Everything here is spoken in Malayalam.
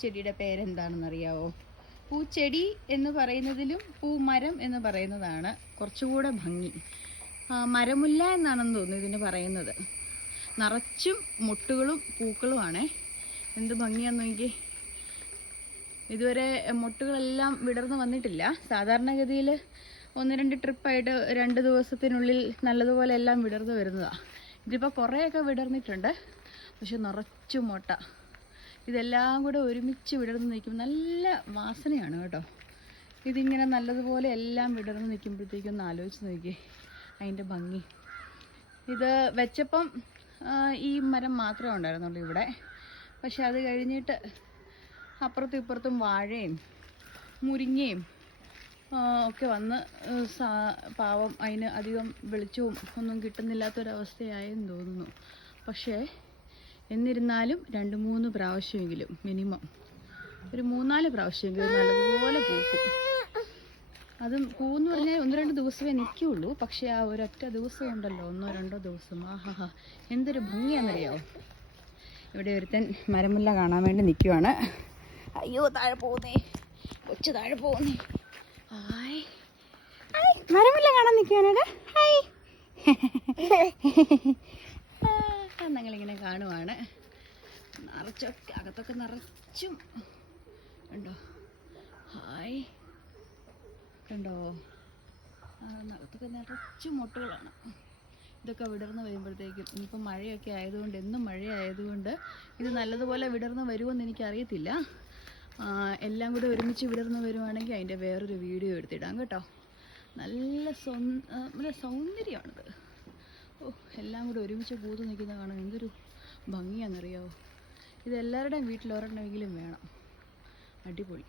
ചെടിയുടെ പേരെന്താണെന്നറിയാവോ? പൂച്ചെടി എന്ന് പറയുന്നതിലും പൂമരം എന്ന് പറയുന്നതാണ് കുറച്ചുകൂടെ ഭംഗി. മരമുല്ല എന്നാണെന്ന് തോന്നുന്നു ഇതിന് പറയുന്നത്. നിറച്ചും മുട്ടുകളും പൂക്കളുമാണ്. എന്ത് ഭംഗിയാന്ന് നോക്കി ഇതുവരെ മുട്ടുകളെല്ലാം വിടർന്ന് വന്നിട്ടില്ല. സാധാരണഗതിയിൽ ഒന്ന് രണ്ട് ട്രിപ്പായിട്ട് രണ്ട് ദിവസത്തിനുള്ളിൽ നല്ലതുപോലെ എല്ലാം വിടർന്ന് വരുന്നതാണ് ഇതിപ്പോൾ കുറേയൊക്കെ വിടർന്നിട്ടുണ്ട്. പക്ഷെ നിറച്ചും മുട്ട. ഇതെല്ലാം കൂടെ ഒരുമിച്ച് വിടർന്ന് നിൽക്കും നല്ല വാസനയാണ് കേട്ടോ. ഇതിങ്ങനെ നല്ലതുപോലെ എല്ലാം വിടർന്ന് നിൽക്കുമ്പോഴത്തേക്കും ഒന്ന് ആലോചിച്ച് നോക്കി അതിന്റെ ഭംഗി. ഇത് വെച്ചപ്പം ഈ മരം മാത്രമേ ഉണ്ടായിരുന്നുള്ളൂ ഇവിടെ. പക്ഷെ അത് കഴിഞ്ഞിട്ട് അപ്പുറത്തും ഇപ്പുറത്തും വാഴയും മുരിങ്ങയും ഒക്കെ വന്ന് പാവം അതിന് അധികം വെളിച്ചവും ഒന്നും കിട്ടുന്നില്ലാത്തൊരവസ്ഥയായെന്ന് തോന്നുന്നു. പക്ഷേ എന്നിരുന്നാലും രണ്ട് മൂന്ന് പ്രാവശ്യമെങ്കിലും മിനിമം. ഒരു മൂന്നാൽ പ്രാവശ്യമെങ്കിലും നല്ലപോലെ പൂക്കും. അതും പൂന്ന് പറഞ്ഞാൽ ഒന്ന് രണ്ട് ദിവസമേ നിൽക്കുള്ളൂ പക്ഷേ ആ ഒരൊറ്റ ദിവസം ഉണ്ടല്ലോ ഒന്നോ രണ്ടോ ദിവസം. ആഹാ എന്തൊരു ഭംഗിയാണെന്നറിയാവോ? ഇവിടെ ഒരുത്തൻ മരമുല്ല കാണാൻ വേണ്ടി നിൽക്കുവാണ്. അയ്യോ താഴെ പോകുന്നേ. കൊച്ചു താഴെ പോകുന്നേ. ഹായ് മരമുല്ല കാണാൻ നിൽക്കുവാനേടാ ഹായ്. നിറച്ചൊക്കെ അകത്തൊക്കെ നിറച്ചും. ഉണ്ടോ ഹായ്. കണ്ടോ? അകത്തൊക്കെ നിറച്ചും മുട്ടുകളാണ്. ഇതൊക്കെ വിടർന്ന് വരുമ്പോഴത്തേക്കും ഇനിയിപ്പോൾ മഴയൊക്കെ ആയതുകൊണ്ട് എന്നും മഴയായതുകൊണ്ട് ഇത് നല്ലതുപോലെ വിടർന്ന് വരുമെന്ന് എനിക്കറിയത്തില്ല. എല്ലാം കൂടി ഒരുമിച്ച് വിടർന്ന് വരുവാണെങ്കിൽ അതിന്റെ വേറൊരു വീഡിയോ എടുത്തിടാം കേട്ടോ. നല്ല സൗ നല്ല സൗന്ദര്യമാണിത്. ഓ എല്ലാം കൂടി ഒരുമിച്ച് പൂത്ത് നിൽക്കുന്ന കാണാൻ എന്തൊരു ഭംഗിയാണെന്നറിയാവോ? ഇത് എല്ലാവരുടെയും വീട്ടിൽ ഒരെണ്ണമെങ്കിലും വേണം. അടിപൊളി.